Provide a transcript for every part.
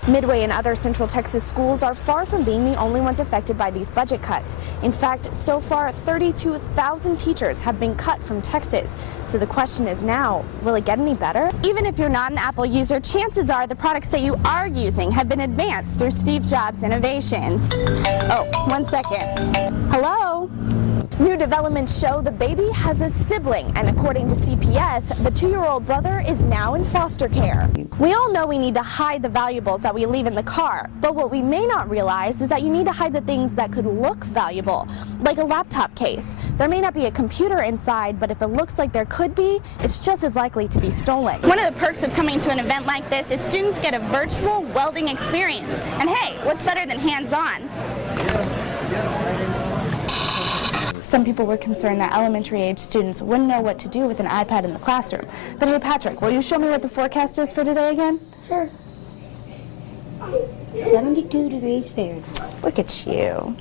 Fox. Midway and other Central Texas schools are far from being the only ones affected by these budget cuts. In fact, so far, 32,000 teachers have been cut from Texas. So the question is now, will it get any better? Even if you're not an Apple user, chances are the products that you are using have been advanced through Steve Jobs' innovations. Oh, 1 second. Hello? New developments show the baby has a sibling, and according to CPS, the 2-year-old brother is now in foster care. We all know we need to hide the valuables that we leave in the car, but what we may not realize is that you need to hide the things that could look valuable, like a laptop case. There may not be a computer inside, but if it looks like there could be, it's just as likely to be stolen. One of the perks of coming to an event like this is students get a virtual welding experience. And hey, what's better than hands-on? Some people were concerned that elementary age students wouldn't know what to do with an iPad in the classroom. But hey, Patrick, will you show me what the forecast is for today again? Sure. 72 degrees Fahrenheit. Look at you.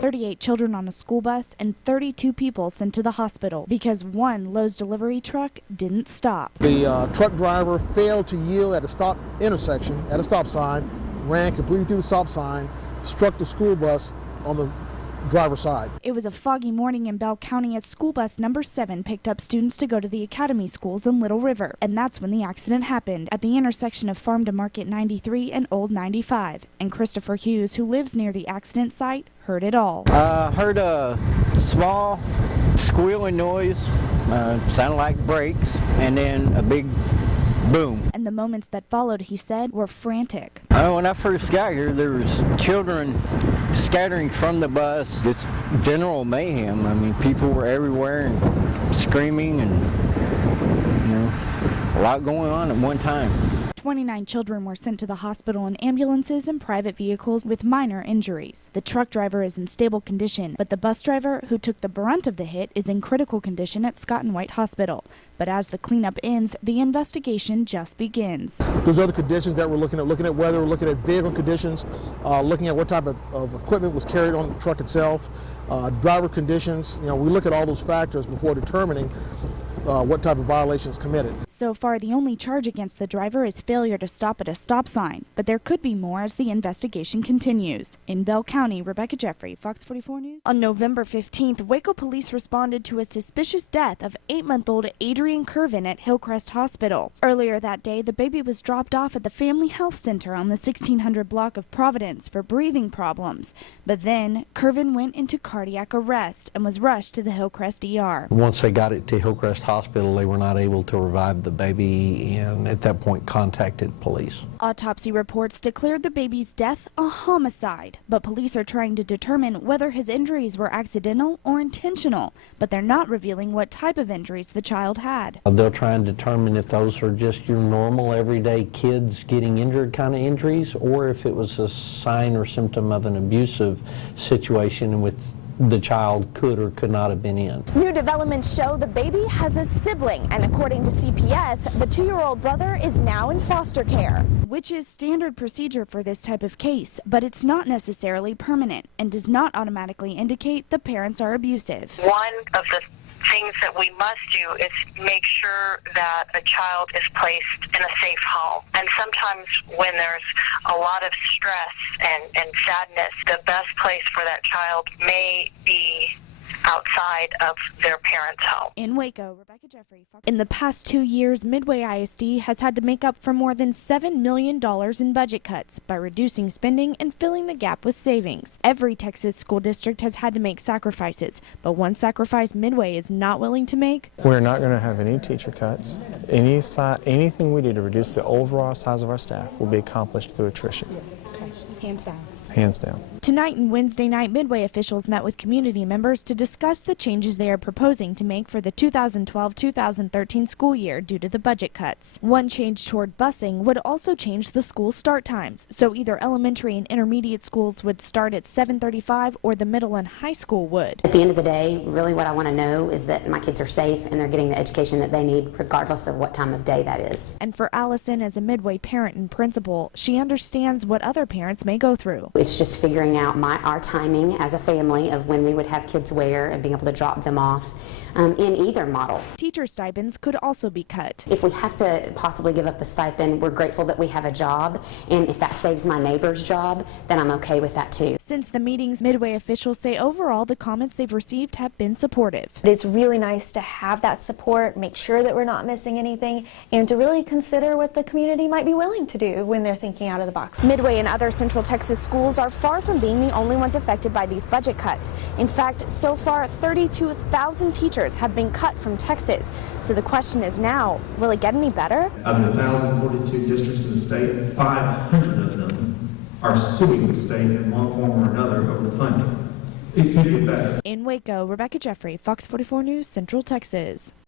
38 children on a school bus and 32 people sent to the hospital because one Lowe's delivery truck didn't stop. The truck driver failed to yield at a stop intersection, at a stop sign, ran completely through the stop sign, struck the school bus on the driver's side. It was a foggy morning in Bell County as school bus number 7 picked up students to go to the academy schools in Little River. And that's when the accident happened at the intersection of Farm to Market 93 and Old 95. And Christopher Hughes, who lives near the accident site, heard it all. Heard a small squealing noise, sounded like brakes, and then a big boom. And the moments that followed, he said, were frantic. When I first got here, there was children scattering from the bus. Just general mayhem. I mean, people were everywhere and screaming, and a lot going on at one time. 29 children were sent to the hospital in ambulances and private vehicles with minor injuries. The truck driver is in stable condition, but the bus driver, who took the brunt of the hit, is in critical condition at Scott and White Hospital. But as the cleanup ends, the investigation just begins. There's other conditions that we're looking at weather, looking at vehicle conditions, looking at what type of equipment was carried on the truck itself, driver conditions. We look at all those factors before determining what type of violations committed. So far, the only charge against the driver is failure to stop at a stop sign, but there could be more as the investigation continues. In Bell County, Rebecca Jeffrey, Fox 44 News. On November 15th, Waco police responded to a suspicious death of 8-month-old Adrian Curvin at Hillcrest Hospital. Earlier that day, the baby was dropped off at the Family Health Center on the 1600 block of Providence for breathing problems. But then, Curvin went into cardiac arrest and was rushed to the Hillcrest ER. Once they got it to Hillcrest Hospital, they were not able to revive the baby and at that point contacted police. Autopsy reports declared the baby's death a homicide, but police are trying to determine whether his injuries were accidental or intentional, but they're not revealing what type of injuries the child had. They'll try and determine if those are just your normal everyday kids getting injured kind of injuries, or if it was a sign or symptom of an abusive situation with the child could or could not have been in. New developments show the baby has a sibling, and according to CPS, the 2-year-old brother is now in foster care, which is standard procedure for this type of case, but it's not necessarily permanent and does not automatically indicate the parents are abusive. One of the things that we must do is make sure that a child is placed in a safe home. And sometimes when there's a lot of stress and sadness, the best place for that child may be outside of their parents' home. In Waco, Rebecca Jeffrey. In the past 2 years, Midway ISD has had to make up for more than $7 million in budget cuts by reducing spending and filling the gap with savings. Every Texas school district has had to make sacrifices, but one sacrifice Midway is not willing to make. We're not going to have any teacher cuts. Anything we do to reduce the overall size of our staff will be accomplished through attrition. Hands down. Hands down. Tonight and Wednesday night, Midway officials met with community members to discuss the changes they are proposing to make for the 2012-2013 school year due to the budget cuts. One change toward busing would also change the school start times, so either elementary and intermediate schools would start at 7:35 or the middle and high school would. At the end of the day, really what I want to know is that my kids are safe and they're getting the education that they need regardless of what time of day that is. And for Allison, as a Midway parent and principal, she understands what other parents may go through. it's just figuring out our timing as a family of when we would have kids where and being able to drop them off in either model. Teacher stipends could also be cut. If we have to possibly give up a stipend, we're grateful that we have a job, and if that saves my neighbor's job, then I'm okay with that too. Since the meetings, Midway officials say overall the comments they've received have been supportive. It's really nice to have that support, make sure that we're not missing anything, and to really consider what the community might be willing to do when they're thinking out of the box. Midway and other Central Texas schools are far from being the only ones affected by these budget cuts. In fact, so far 32,000 teachers have been cut from Texas. So the question is now, will it get any better? Of the 1,042 districts in the state, 500 of them are suing the state in one form or another over the funding. It could get better. In Waco, Rebecca Jeffrey, Fox 44 News, Central Texas.